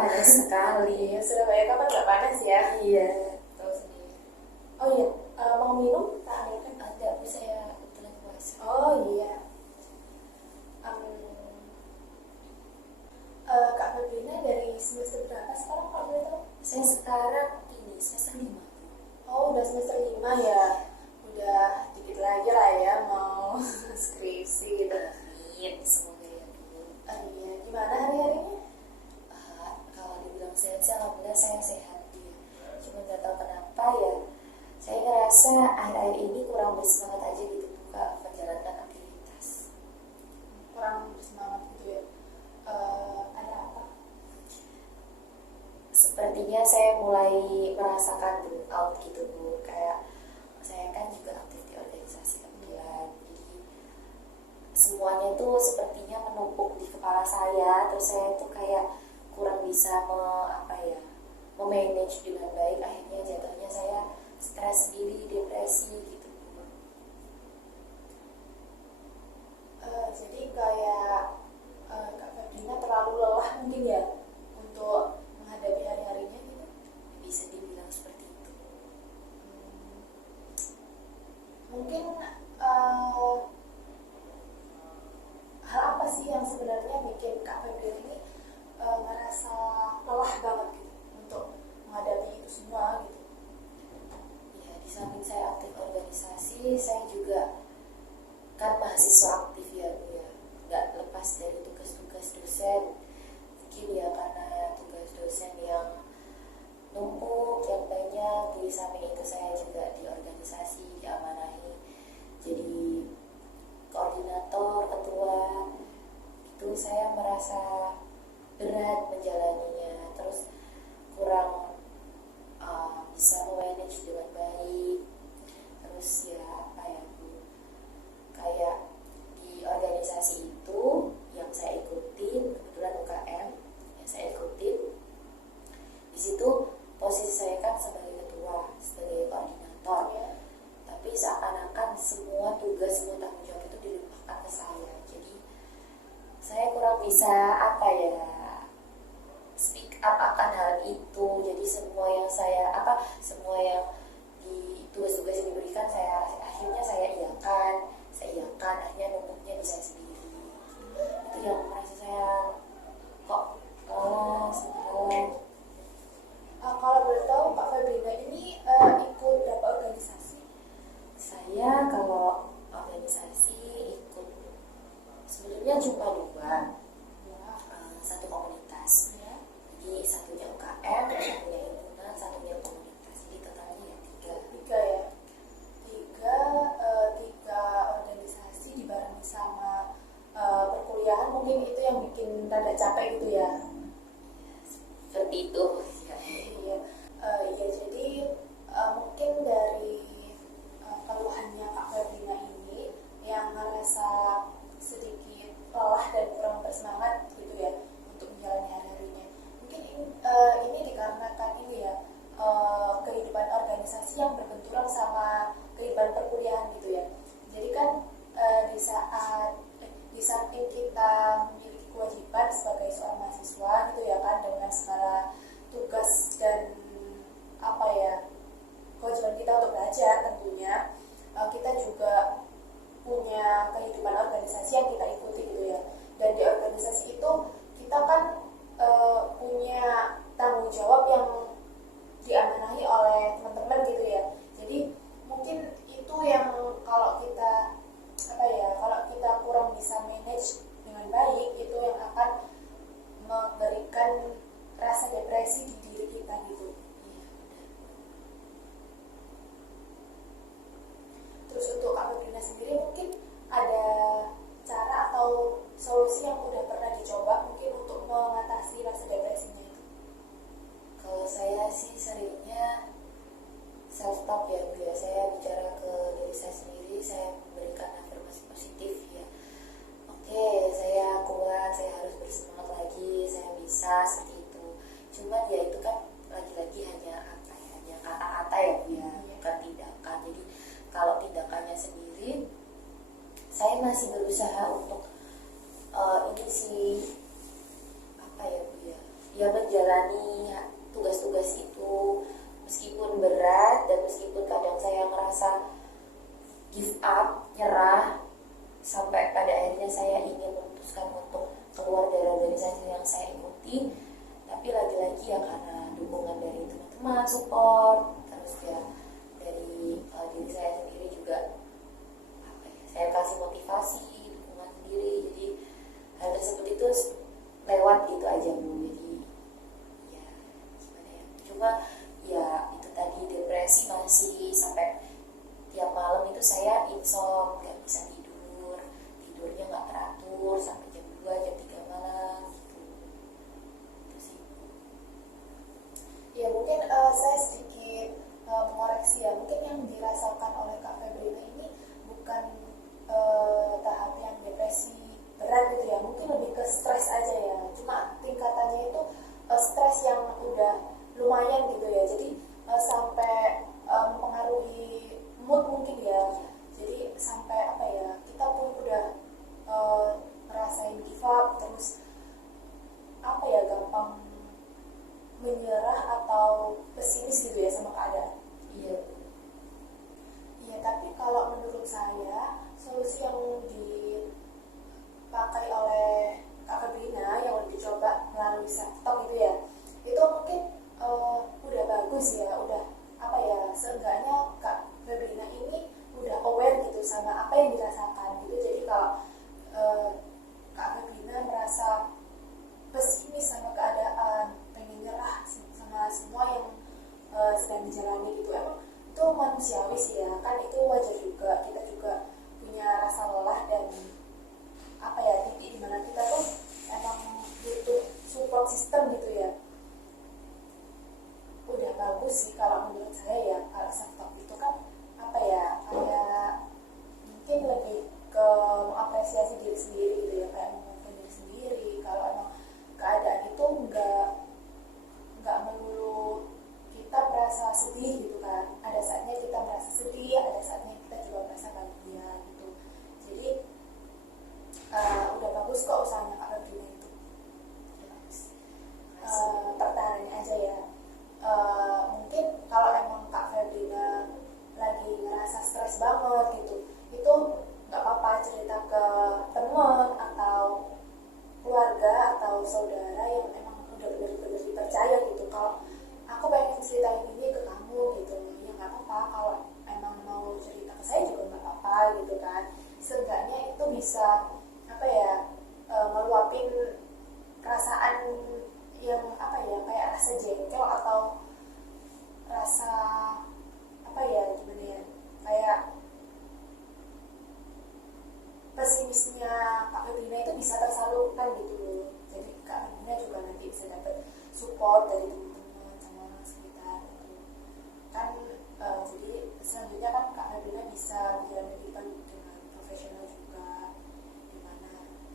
panas sekali. Surabaya kapan nggak panas ya? Iya. Tahu sendiri. Oh iya, mau minum? Tak ambilkan. Ada, Bu, saya kebetulan puasa. Oh iya. Kak Febrina dari semester berapa sekarang kalau boleh tahu? Saya sekarang ini semester 5. Oh, udah semester 5 ya. Udah dikit lagi lah ya mau skripsi gitu. Amin, semoga ya, Bu. Iya, gimana hari-harinya? Kalau dibilang sehat sih alhamdulillah saya sehat ya. Cuma nggak tahu kenapa ya. Saya ngerasa akhir-akhir ini kurang bersemangat aja gitu buka menjalankan aktivitas. Kurang bersemangat gitu ya. Ada apa? Sepertinya saya mulai merasakan burnout gitu, Bu. Kayak saya kan juga aktif di organisasi kebetulan. Jadi semuanya tuh sepertinya menumpuk di kepala saya. Terus saya tuh kayak kurang bisa memanage dengan baik. Akhirnya jatuhnya saya stres sendiri, depresi gitu, Bu. Jadi kayak Kak Febrina terlalu lelah mungkin ya untuk menghadapi hari-harinya gitu. Bisa dibilang seperti itu. Mungkin hal apa sih yang sebenarnya bikin Kak Febrina ini merasa lelah banget gitu untuk menghadapi itu semua gitu? Ya, di samping saya aktif organisasi, saya juga kan mahasiswa aktif ya, Bu ya. Nggak lepas dari tugas-tugas dosen. Mungkin ya karena tugas dosen yang numpuk, yang banyak. Di samping itu saya juga di organisasi diamanahi jadi koordinator, ketua. Itu saya merasa berat menjalaninya. Terus kurang bisa memanage dengan baik. Terus ya apa ya, Bu, kayak di organisasi itu yang saya ikutin kebetulan UKM yang saya ikutin, di situ posisi saya kan sebagai ketua, sebagai koordinator ya. Tapi seakan-akan semua tugas, semua tanggung jawab itu dilimpahkan ke saya. Jadi saya kurang bisa speak up akan hal itu. Jadi semua yang di tugas-tugas yang diberikan akhirnya saya iakan, akhirnya numpuknya di saya sendiri. Itu yang merasa saya kok malas. Kalau boleh tahu Kak Febrina ini ikut berapa organisasi? Saya kalau organisasi ikut sebetulnya cuma 2. Satu komunitas. Ya. Jadi satunya UKM, satunya himpunan, satunya komunitas. Jadi totalnya ya 3. Tiga ya. Tiga organisasi dibarengi sama perkuliahan, mungkin itu yang bikin rada capek gitu ya. Seperti itu. Iya. Ya, jadi mungkin dari keluhannya Kak Febrina ini yang ngerasa sedikit lelah dan kurang bersemangat gitu ya untuk menjalani hari-harinya. Mungkin ini dikarenakan ini ya kehidupan organisasi yang berbenturan sama kehidupan perkuliahan gitu ya. Jadi kan di samping kita memiliki kewajiban sebagai seorang mahasiswa gitu ya kan, dengan segala tugas dan kewajiban kita untuk belajar tentunya, kita juga punya kehidupan organisasi yang kita ikuti gitu ya. Dan di organisasi itu kita kan punya tanggung jawab yang diamanahi oleh teman-teman gitu ya. Jadi mungkin itu yang kalau kita kurang bisa manage dengan baik, itu yang akan memberikan rasa depresi di diri kita gitu. Terus untuk Kak Febrina sendiri mungkin ada cara atau solusi yang udah pernah dicoba mungkin untuk mengatasi rasa depresinya itu? Kalau saya sih seringnya self talk ya, Bu ya. Saya bicara ke diri saya sendiri, saya memberikan afirmasi positif ya. Oke, saya kuat, saya harus bersemangat lagi, saya bisa, seperti itu. Cuman ya itu kan lagi-lagi hanya kata-kata ya, Bu ya, bukan tindakan. Jadi kalau tindakannya sendiri, saya masih berusaha untuk ini sih Bu ya ya menjalani tugas-tugas itu meskipun berat dan meskipun kadang saya ngerasa give up, nyerah, sampai pada akhirnya saya ingin memutuskan untuk keluar dari organisasi yang saya ikuti, tapi lagi-lagi ya karena dukungan dari teman-teman, support, terus ya dari diri saya sendiri juga saya kasih motivasi, dukungan sendiri, jadi hal tersebut itu lewat gitu aja Bu. Jadi ya gimana ya, cuma ya itu tadi depresi masih sampai tiap malam itu saya insomnia, nggak bisa tidurnya nggak teratur sampai jam 2, jam 3 malam gitu. Itu sih. Ya mungkin saya sedikit mengoreksi ya, mungkin yang dirasakan oleh Kak Febrina ini bukan tahap yang depresi berat gitu ya, mungkin lebih ke stres aja ya, cuma tingkatannya itu stres yang udah lumayan gitu ya, jadi sampai mempengaruhi mood mungkin ya, jadi sampai apa ya, kita pun udah ngerasain give up, terus apa ya, gampang menyerah atau pesimis gitu ya sama keadaan. Iya. Iya, tapi kalau menurut saya solusi yang dipakai oleh Kak Febrina yang udah dicoba melalui self-talk itu ya, itu mungkin udah bagus ya, udah apa ya, seenggaknya Kak Febrina ini udah aware gitu sama apa yang dirasakan gitu. Jadi kalau Kak Febrina merasa pesimis sama keadaan, pengen nyerah sama semua yang sedang dijalani gitu, emang itu manusiawi sih ya, kan itu wajar juga, kita juga punya rasa lelah dan apa ya, titik dimana kita tuh emang butuh support system gitu ya. Udah bagus sih kalau menurut saya ya, kalau self talk itu kan apa ya, kayak mungkin lebih ke mengapresiasi diri sendiri gitu ya, kayak menguatkan diri sendiri kalau emang keadaan itu nggak melulu kita merasa sedih gitu kan, ada saatnya kita merasa sedih, ada saatnya kita juga merasa bahagia gitu. Jadi udah bagus kok usahanya Kak Febrina itu. Pertanyaannya aja ya, mungkin kalau emang Kak Febrina lagi ngerasa stres banget gitu, itu nggak apa-apa cerita ke teman atau keluarga atau saudara yang emang udah benar-benar dipercaya gitu. Kalau aku pengen ceritain ini ke kamu gitu, ya nggak apa-apa. Kalau emang mau cerita ke saya juga nggak apa-apa gitu kan. Seenggaknya itu bisa apa ya, meluapin perasaan yang apa ya, kayak rasa jengkel atau rasa apa ya, gimana ya, kayak pesimisnya Kak Febrina itu bisa tersalurkan gitu loh. Jadi Kak Febrina juga nanti bisa dapat support dari teman-teman sama orang sekitar gitu kan. Jadi selanjutnya kan Kak Febrina bisa menjalani kehidupan dengan profesional juga, dimana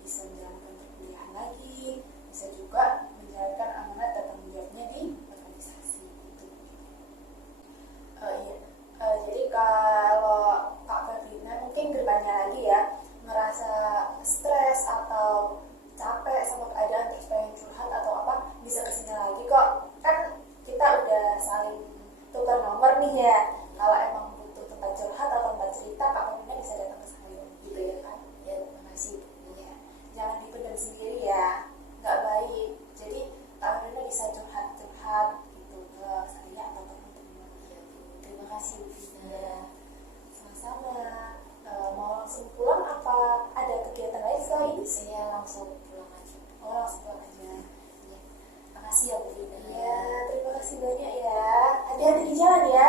bisa menjalankan perkuliahan lagi, bisa juga menjalankan amanat dan tanggung jawabnya di organisasi gitu. Iya. Jadi kalau Kak Febrina mungkin kedepannya lagi ya ngerasa stres atau capek sama keadaan terus pengen curhat atau apa, bisa kesini lagi kok, kan kita udah saling tukar nomor nih ya. Kalau emang butuh tempat curhat atau tempat cerita, Kak Febrina bisa datang ke saya gitu ya kan. Ya, terima kasih. Ya, jangan dipendam sendiri ya, nggak baik. Jadi Kak Febrina bisa curhat gitu ke saya atau teman-teman. Ya, Bu. Terima kasih Bu Vina. Sama-sama. Mau langsung pulang apa ada kegiatan lain setelah ini? Saya langsung pulang aja. Oh, langsung pulang aja. Ya. Terima kasih ya Bu Vina. Ya, terima kasih banyak ya. Hati-hati di jalan ya.